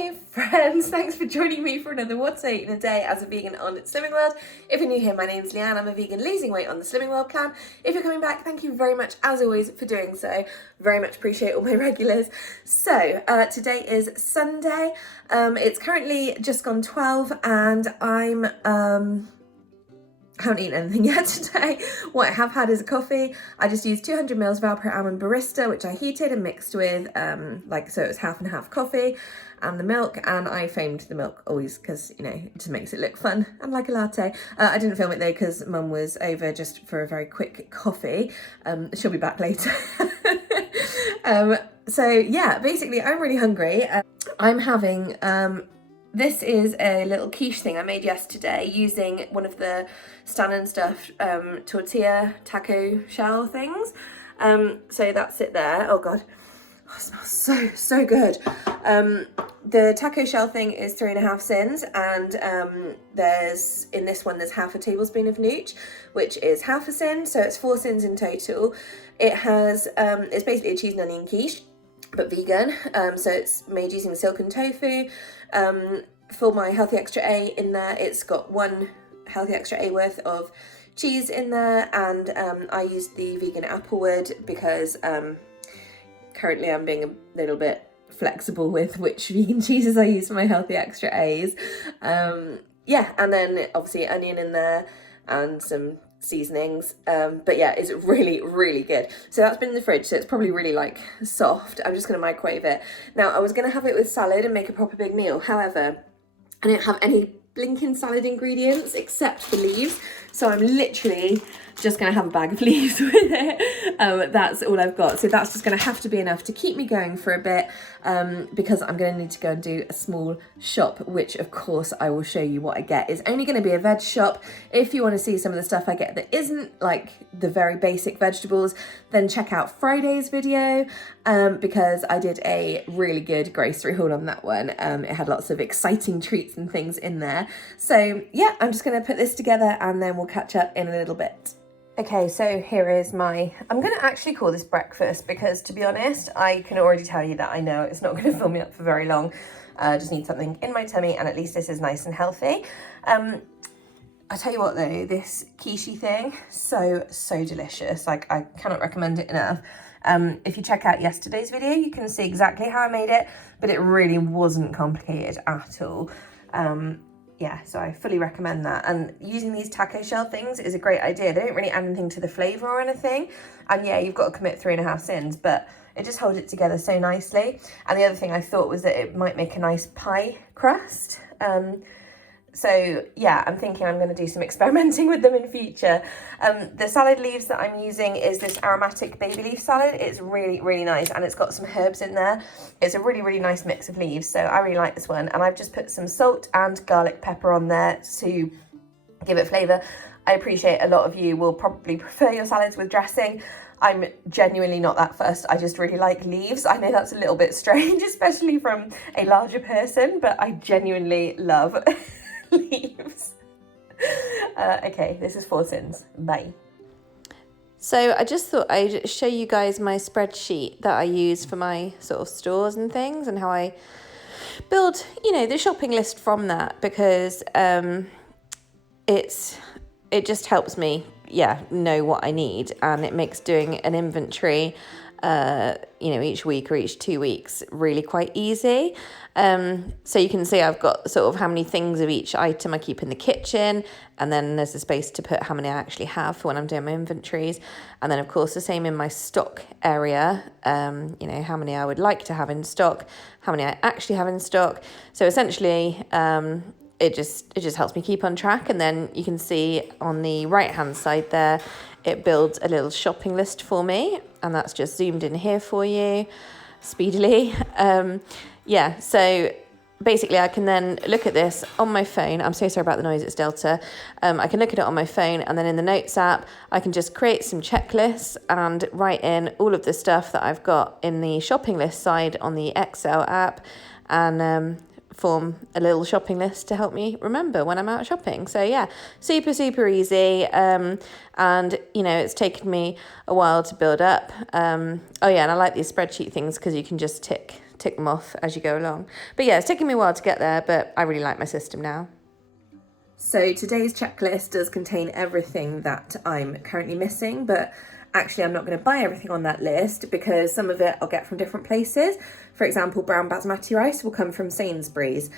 Hey friends, thanks for joining me for another What's I Eat in a Day as a vegan on Slimming World. If you're new here, my name's Leanne. I'm a vegan losing weight on the Slimming World plan. If you're coming back, thank you very much as always for doing so. Very much appreciate all my regulars. So today is Sunday. It's currently just gone 12 and I haven't eaten anything yet today. What I have had is a coffee. I just used 200 ml of Alpro Almond Barista, which I heated and mixed with, so it was half and half coffee and the milk, and I foamed the milk always because, you know, it just makes it look fun and like a latte. I didn't film it though because Mum was over just for a very quick coffee. She'll be back later. So yeah, basically I'm really hungry. I'm having, this is a little quiche thing I made yesterday using one of the Stan and Stuff tortilla taco shell things. So that's it there. Oh god, oh, it smells so good. The taco shell thing is 3.5 sins, and there's in this one there's half a tablespoon of nooch, which is half a sin, so it's 4 sins in total. It has it's basically a cheese and onion quiche, but vegan. So it's made using silken tofu. For my Healthy Extra A in there, it's got 1 Healthy Extra A worth of cheese in there, and I used the vegan applewood because currently I'm being a little bit flexible with which vegan cheeses I use for my Healthy Extra A's. Yeah, and then obviously onion in there and some seasonings, but yeah, it's really good. So that's been in the fridge, so it's probably really like soft. I'm just gonna microwave it. Now I was gonna have it with salad and make a proper big meal, however I didn't have any blinking salad ingredients except for leaves, so I'm literally just gonna have a bag of leaves with it. That's all I've got, so that's just gonna have to be enough to keep me going for a bit, because I'm gonna need to go and do a small shop, which of course I will show you what I get. It's only gonna be a veg shop. If you want to see some of the stuff I get that isn't like the very basic vegetables, then check out Friday's video, because I did a really good grocery haul on that one. It had lots of exciting treats and things in there. So yeah, I'm just gonna put this together and then we'll catch up in a little bit. Okay, so here is my, I'm going to actually call this breakfast because, to be honest, I can already tell you that I know it's not going to fill me up for very long. I just need something in my tummy, and at least this is nice and healthy. I tell you what though, this quiche thing, so delicious. Like, I cannot recommend it enough. If you check out yesterday's video, you can see exactly how I made it, but it really wasn't complicated at all. Yeah, so I fully recommend that. And using these taco shell things is a great idea. They don't really add anything to the flavour or anything. And yeah, you've got to commit 3.5 sins, but it just holds it together so nicely. And the other thing I thought was that it might make a nice pie crust. So yeah, I'm thinking I'm going to do some experimenting with them in future. The salad leaves that I'm using is this aromatic baby leaf salad. It's really nice, and it's got some herbs in there. It's a really nice mix of leaves, so I really like this one. And I've just put some salt and garlic pepper on there to give it flavour. I appreciate a lot of you will probably prefer your salads with dressing. I'm genuinely not that fussed. I just really like leaves. I know that's a little bit strange, especially from a larger person, but I genuinely love leaves. Okay, this is 4 sins. Bye. So I just thought I'd show you guys my spreadsheet that I use for my sort of stores and things, and how I build, you know, the shopping list from that, because it just helps me, yeah, know what I need, and it makes doing an inventory you know, each week or each 2 weeks really quite easy. So you can see I've got sort of how many things of each item I keep in the kitchen, and then there's a space to put how many I actually have for when I'm doing my inventories. And then of course the same in my stock area, you know, how many I would like to have in stock, how many I actually have in stock. So essentially it just helps me keep on track. And then you can see on the right hand side there, it builds a little shopping list for me, and that's just zoomed in here for you speedily. Yeah, so basically I can then look at this on my phone. I'm so sorry about the noise, it's Delta. I can look at it on my phone, and then in the Notes app, I can just create some checklists and write in all of the stuff that I've got in the shopping list side on the Excel app, and form a little shopping list to help me remember when I'm out shopping. So yeah, super easy. And you know, it's taken me a while to build up. Oh yeah, and I like these spreadsheet things because you can just tick them off as you go along. But yeah, it's taken me a while to get there, but I really like my system now. So today's checklist does contain everything that I'm currently missing, but actually I'm not going to buy everything on that list because some of it I'll get from different places. For example, brown basmati rice will come from Sainsbury's.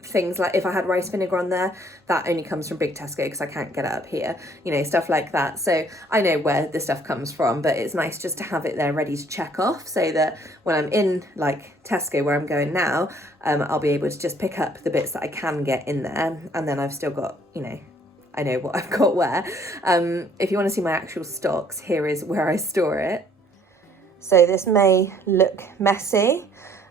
Things like if I had rice vinegar on there, that only comes from Big Tesco because I can't get it up here, you know, stuff like that. So I know where the stuff comes from, but it's nice just to have it there ready to check off so that when I'm in like Tesco where I'm going now, I'll be able to just pick up the bits that I can get in there, and then I've still got, you know, I know what I've got where. If you want to see my actual stocks, here is where I store it. So this may look messy.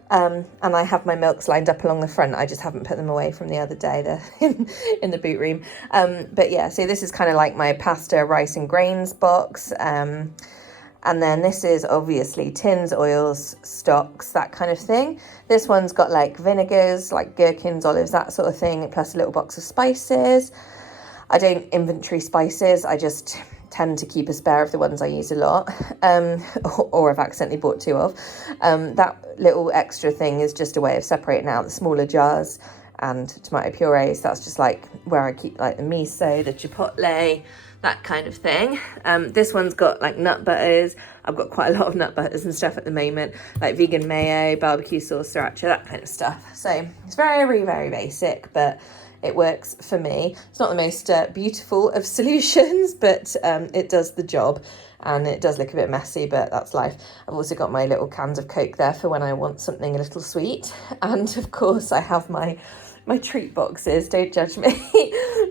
And I have my milks lined up along the front. I just haven't put them away from the other day. They're in the boot room. But yeah, so this is kind of like my pasta, rice and grains box. And then this is obviously tins, oils, stocks, that kind of thing. This one's got like vinegars, like gherkins, olives, that sort of thing, plus a little box of spices. I don't inventory spices. I just tend to keep a spare of the ones I use a lot, or I've accidentally bought two of. That little extra thing is just a way of separating out the smaller jars and tomato purees. That's just like where I keep like the miso, the chipotle, that kind of thing. This one's got like nut butters. I've got quite a lot of nut butters and stuff at the moment, like vegan mayo, barbecue sauce, sriracha, that kind of stuff. So it's very basic, but it works for me. It's not the most beautiful of solutions, but it does the job, and it does look a bit messy, but that's life. I've also got my little cans of Coke there for when I want something a little sweet. And of course I have my treat boxes, don't judge me.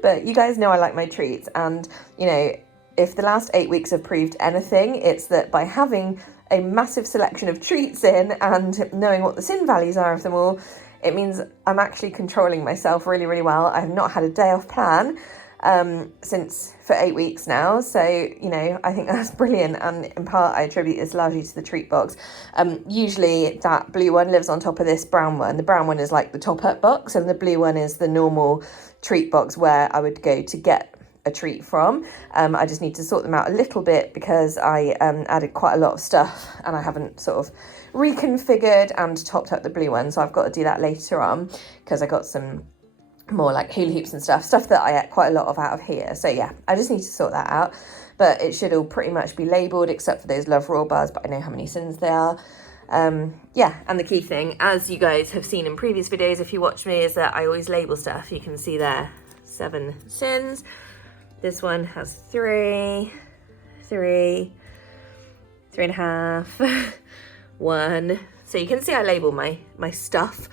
But you guys know I like my treats, and you know, if the last 8 weeks have proved anything, it's that by having a massive selection of treats in and knowing what the sin values are of them all, it means I'm actually controlling myself really well. I have not had a day off plan for 8 weeks now. So, you know, I think that's brilliant. And in part, I attribute this largely to the treat box. Usually that blue one lives on top of this brown one. The brown one is like the top up box, and the blue one is the normal treat box where I would go to get a treat from. I just need to sort them out a little bit because I added quite a lot of stuff and I haven't sort of reconfigured and topped up the blue one, so I've got to do that later on because I got some more like hula hoops and stuff that I ate quite a lot of out of here. So yeah, I just need to sort that out, but it should all pretty much be labelled except for those Love Raw bars, but I know how many sins they are. Yeah, and the key thing, as you guys have seen in previous videos if you watch me, is that I always label stuff. You can see there 7 sins. This one has 3, 3.5, 1. So you can see I label my stuff.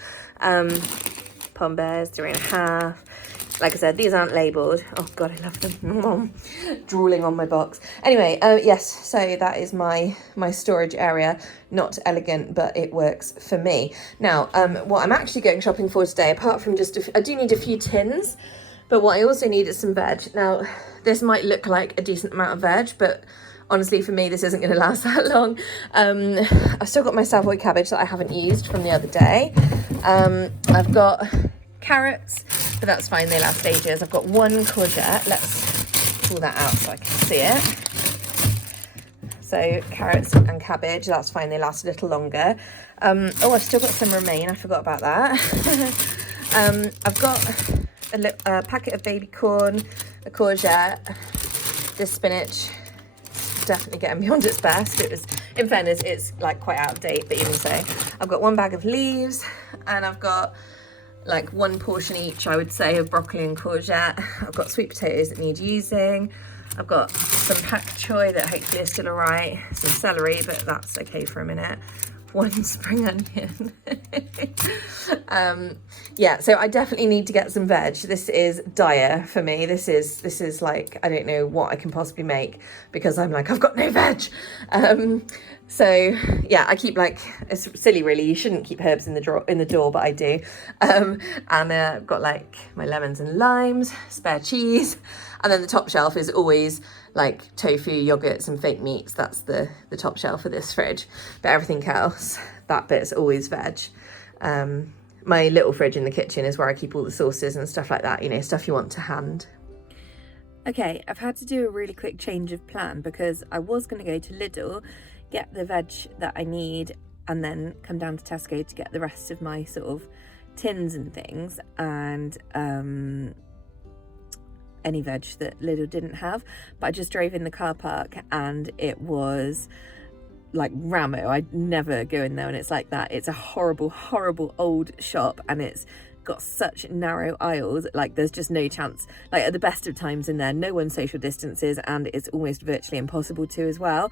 Pom Bears, 3.5. Like I said, these aren't labelled. Oh God, I love them. Drooling on my box. Anyway, yes, so that is my storage area. Not elegant, but it works for me. Now, what I'm actually going shopping for today, apart from just, I do need a few tins, but what I also need is some veg. Now, this might look like a decent amount of veg, but honestly, for me, this isn't going to last that long. I've still got my Savoy cabbage that I haven't used from the other day. I've got carrots, but that's fine, they last ages. I've got 1 courgette. Let's pull that out so I can see it. So carrots and cabbage, that's fine, they last a little longer. Oh, I've still got some romaine, I forgot about that. I've got a packet of baby corn, a courgette, this spinach, definitely getting beyond its best. It was, in fairness, it's like quite out of date, but even so. I've got 1 bag of leaves, and I've got like 1 portion each, I would say, of broccoli and courgette. I've got sweet potatoes that need using. I've got some pak choy that hopefully is still all right, some celery, but that's okay for a minute. 1 spring onion. Yeah, so I definitely need to get some veg. This is dire for me. This is like, I don't know what I can possibly make because I'm like, I've got no veg. So yeah, I keep like, it's silly really, you shouldn't keep herbs in the door, but I do. And I've got like my lemons and limes, spare cheese, and then the top shelf is always like tofu, yogurts and fake meats. That's the top shelf of this fridge, but everything else, that bit's always veg. My little fridge in the kitchen is where I keep all the sauces and stuff like that, you know, stuff you want to hand. Okay, I've had to do a really quick change of plan because I was going to go to Lidl, get the veg that I need, and then come down to Tesco to get the rest of my sort of tins and things, and any veg that Lidl didn't have. But I just drove in the car park and it was like Ramo. I'd never go in there and it's like that. It's a horrible, horrible old shop, and it's got such narrow aisles. Like there's just no chance, like at the best of times in there, no one social distances, and it's almost virtually impossible to as well.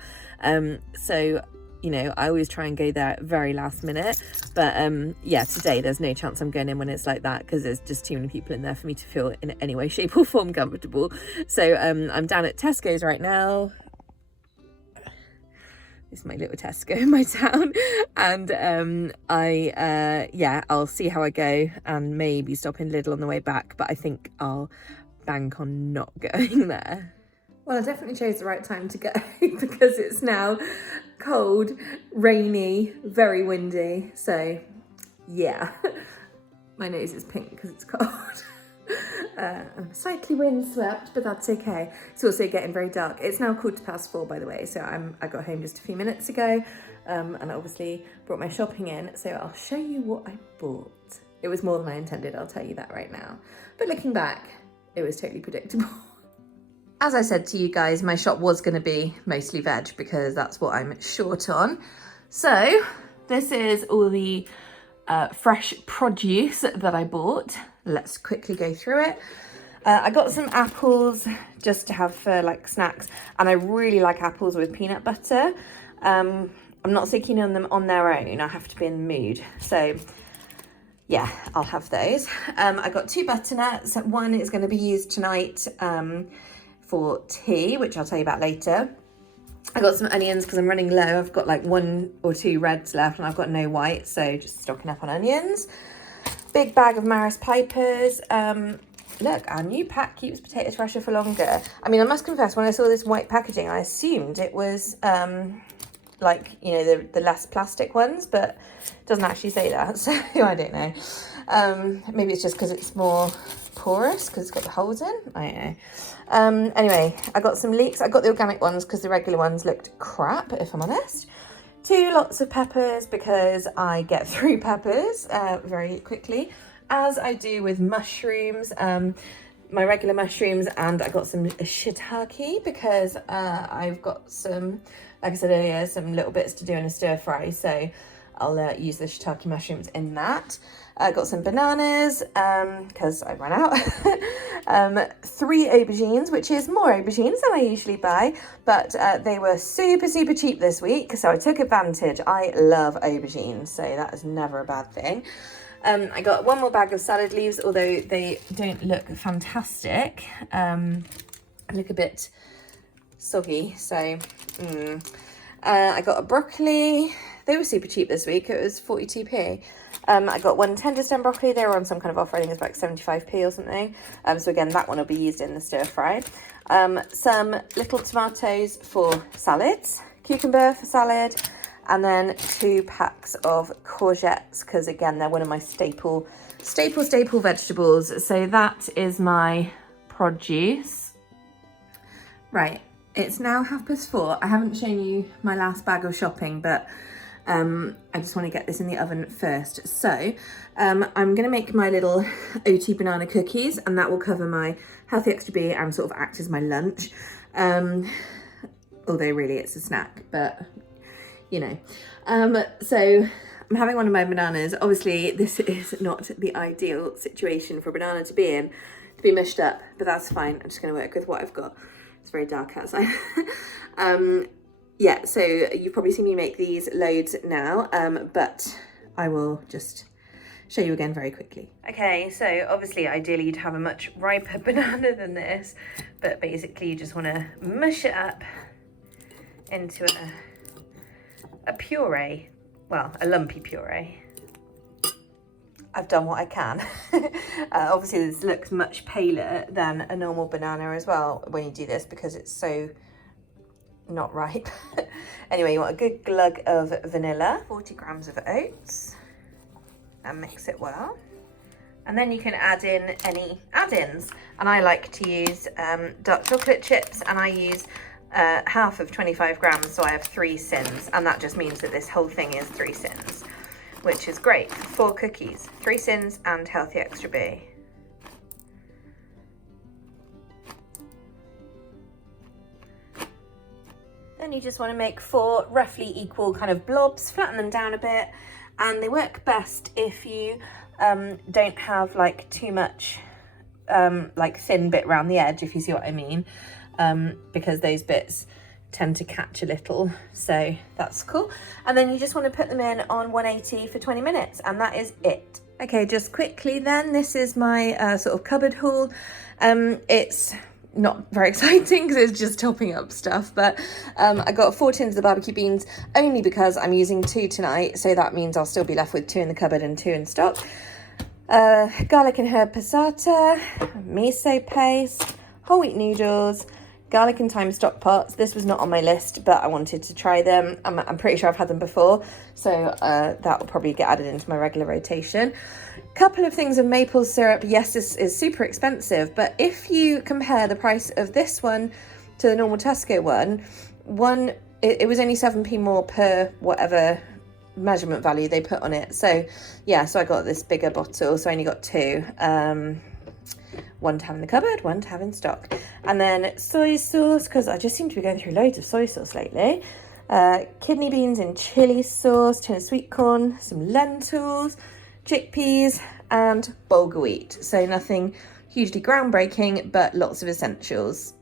So, you know, I always try and go there very last minute. But yeah, today there's no chance I'm going in when it's like that, because there's just too many people in there for me to feel in any way, shape or form comfortable. So I'm down at Tesco's right now. This is my little Tesco in my town, and I'll see how I go and maybe stop in Lidl on the way back, but I think I'll bank on not going there. Well, I definitely chose the right time to go because it's now cold, rainy, very windy, so yeah. My nose is pink because it's cold. I'm slightly windswept, but that's okay. It's also getting very dark. It's now 4:15, by the way, so I got home just a few minutes ago, and I obviously brought my shopping in, so I'll show you what I bought. It was more than I intended, I'll tell you that right now. But looking back, it was totally predictable. As I said to you guys, my shop was going to be mostly veg because that's what I'm short on. So this is all the fresh produce that I bought. Let's quickly go through it. I got some apples just to have for like snacks, and I really like apples with peanut butter. I'm not so keen on them on their own. I have to be in the mood. So yeah, I'll have those. I got 2 butternuts. One is going to be used tonight for tea, which I'll tell you about later. I got some onions because I'm running low. I've got like 1 or 2 reds left and I've got no white, so just stocking up on onions. Big bag of Maris Pipers. Look, our new pack keeps potatoes fresher for longer. I mean, I must confess, when I saw this white packaging, I assumed it was like, you know, the less plastic ones, but it doesn't actually say that, so I don't know. Maybe it's just because it's more porous because it's got the holes in. I don't know. Anyway, I got some leeks. I got the organic ones because the regular ones looked crap, if I'm honest. 2 lots of peppers because I get through peppers very quickly, as I do with mushrooms, my regular mushrooms, and I got some shiitake because I've got some, like I said earlier, some little bits to do in a stir fry, so I'll use the shiitake mushrooms in that. I got some bananas because I ran out. 3 aubergines, which is more aubergines than I usually buy, but they were super, super cheap this week, so I took advantage. I love aubergines, so that is never a bad thing. I got 1 more bag of salad leaves, although they don't look fantastic. Look a bit soggy, so I got a broccoli. They were super cheap this week. It was 42p. I got 1 tender stem broccoli. They were on some kind of offer. I think it's about 75p or something. So again, that one will be used in the stir fry. Some little tomatoes for salads, cucumber for salad, and then 2 packs of courgettes, because again, they're one of my staple vegetables. So that is my produce. Right, it's now 4:30. I haven't shown you my last bag of shopping, but I just want to get this in the oven first. So I'm going to make my little OT banana cookies, and that will cover my healthy extra B and sort of act as my lunch. Although really it's a snack, but you know. So I'm having one of my bananas. Obviously this is not the ideal situation for a banana to be in, to be mushed up, but that's fine. I'm just going to work with what I've got. It's very dark outside. Yeah, so you've probably seen me make these loads now, but I will just show you again very quickly. Okay, so obviously ideally you'd have a much riper banana than this, but basically you just want to mush it up into a puree, well, a lumpy puree. I've done what I can. Obviously this looks much paler than a normal banana as well when you do this because it's so not ripe. Anyway, you want a good glug of vanilla, 40 grams of oats, and mix it well. And then you can add in any add-ins. And I like to use dark chocolate chips, and I use half of 25 grams, so I have 3 sins, and that just means that this whole thing is 3 sins, which is great for 4 cookies, 3 sins and healthy extra B. Then you just want to make 4 roughly equal kind of blobs, flatten them down a bit, and they work best if you don't have like too much like thin bit around the edge, if you see what I mean, because those bits tend to catch a little, so that's cool. And then you just want to put them in on 180 for 20 minutes, and that is it. Okay, just quickly then, this is my sort of cupboard haul. It's not very exciting because it's just topping up stuff, but I got 4 tins of the barbecue beans only because I'm using 2 tonight, so that means I'll still be left with 2 in the cupboard and 2 in stock. Garlic and herb passata, miso paste, whole wheat noodles, garlic and thyme stock pots. This was not on my list, but I wanted to try them. I'm pretty sure I've had them before, so that will probably get added into my regular rotation. Couple of things of maple syrup. Yes, this is super expensive, but if you compare the price of this one to the normal Tesco one, it was only 7p more per whatever measurement value they put on it. So yeah, so I got this bigger bottle, so I only got 2. One to have in the cupboard, one to have in stock. And then soy sauce, because I just seem to be going through loads of soy sauce lately. Kidney beans in chili sauce, tin of sweet corn, some lentils, chickpeas, and bulgur wheat. So nothing hugely groundbreaking, but lots of essentials.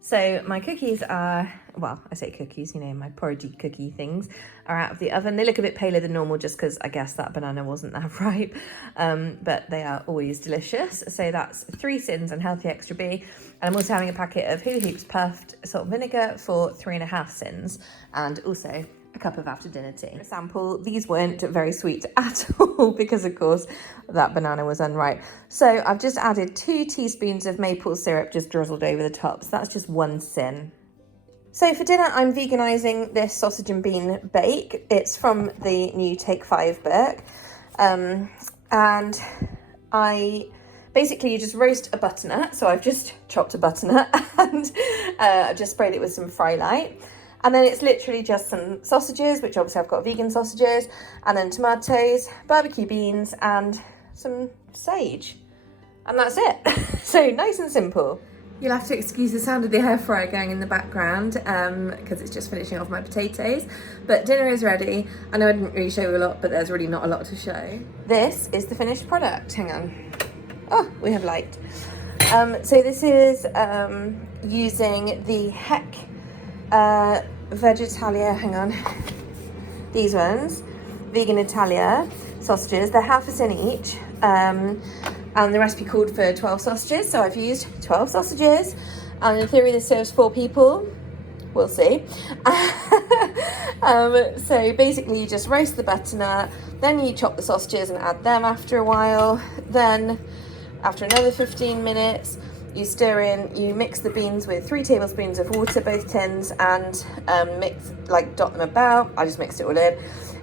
So my cookies are, well, I say cookies, you know, my porridgey cookie things are out of the oven. They look a bit paler than normal just because I guess that banana wasn't that ripe, but they are always delicious. So that's 3 sins and healthy extra B. And I'm also having a packet of hula hoops puffed salt and vinegar for 3.5 sins, and also a cup of after dinner tea. For example, these weren't very sweet at all because of course that banana was unripe. So I've just added 2 teaspoons of maple syrup just drizzled over the top. So that's just 1 sin. So for dinner, I'm veganizing this sausage and bean bake. It's from the new Take 5 book. And basically you just roast a butternut. So I've just chopped a butternut and I've just sprayed it with some Fry Light. And then it's literally just some sausages, which obviously I've got vegan sausages, and then tomatoes, barbecue beans, and some sage. And that's it. So nice and simple. You'll have to excuse the sound of the air fryer going in the background because it's just finishing off my potatoes. But dinner is ready. I know I didn't really show you a lot, but there's really not a lot to show. This is the finished product. Hang on. Oh, we have light. So this is using the Heck Vegetalia, hang on, these ones, Vegan Italia sausages. They're half a sin each, and the recipe called for 12 sausages, so I've used 12 sausages, and in theory this serves 4 people, we'll see. So basically you just roast the butternut, then you chop the sausages and add them after a while, then after another 15 minutes you stir in, you mix the beans with 3 tablespoons of water, both tins, and mix, like dot them about. I just mixed it all in.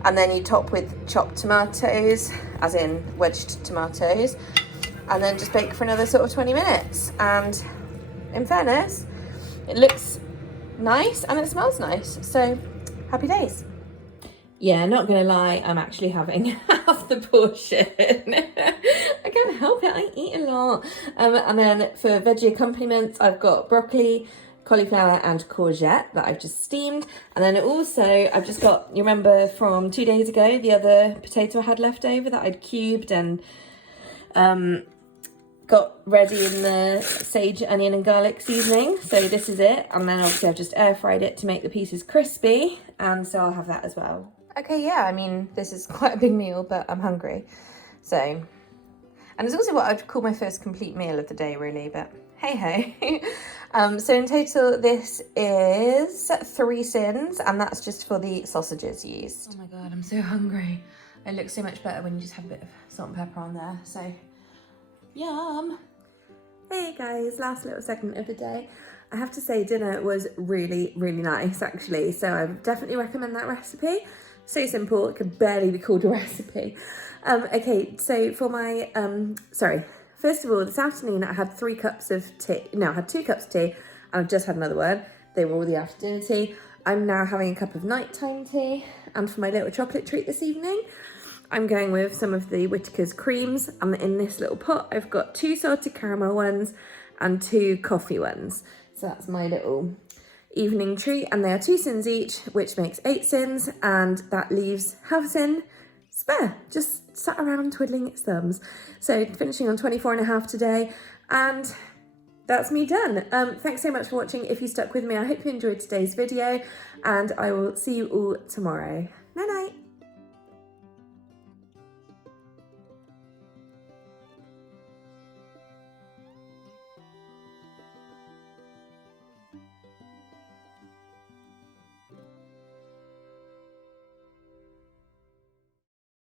And then you top with chopped tomatoes, as in wedged tomatoes, and then just bake for another sort of 20 minutes. And in fairness, it looks nice and it smells nice. So happy days. Yeah, not gonna lie, I'm actually having half the portion. I can't help it, I eat a lot. And then for veggie accompaniments, I've got broccoli, cauliflower and courgette that I've just steamed. And then also, I've just got, you remember from 2 days ago, the other potato I had left over that I'd cubed and got ready in the sage, onion and garlic seasoning. So this is it. And then obviously I've just air fried it to make the pieces crispy. And so I'll have that as well. Okay, yeah, I mean, this is quite a big meal, but I'm hungry. So, and it's also what I'd call my first complete meal of the day, really, but hey ho. So in total, this is 3 sins, and that's just for the sausages used. Oh my God, I'm so hungry. It looks so much better when you just have a bit of salt and pepper on there, so yum. Hey guys, last little segment of the day. I have to say dinner was really, really nice actually, so I definitely recommend that recipe. So simple, it could barely be called a recipe. Okay, so for my, first of all, this afternoon I had 3 cups of tea. No, I had 2 cups of tea, and I've just had another one. They were all the afternoon tea. I'm now having a cup of nighttime tea, and for my little chocolate treat this evening, I'm going with some of the Whittaker's creams, and in this little pot I've got 2 salted caramel ones and 2 coffee ones. So that's my little evening treat, and they are 2 sins each, which makes 8 sins, and that leaves half a sin spare, just sat around twiddling its thumbs. So finishing on 24.5 today, and that's me done. Thanks so much for watching. If you stuck with me, I hope you enjoyed today's video, and I will see you all tomorrow.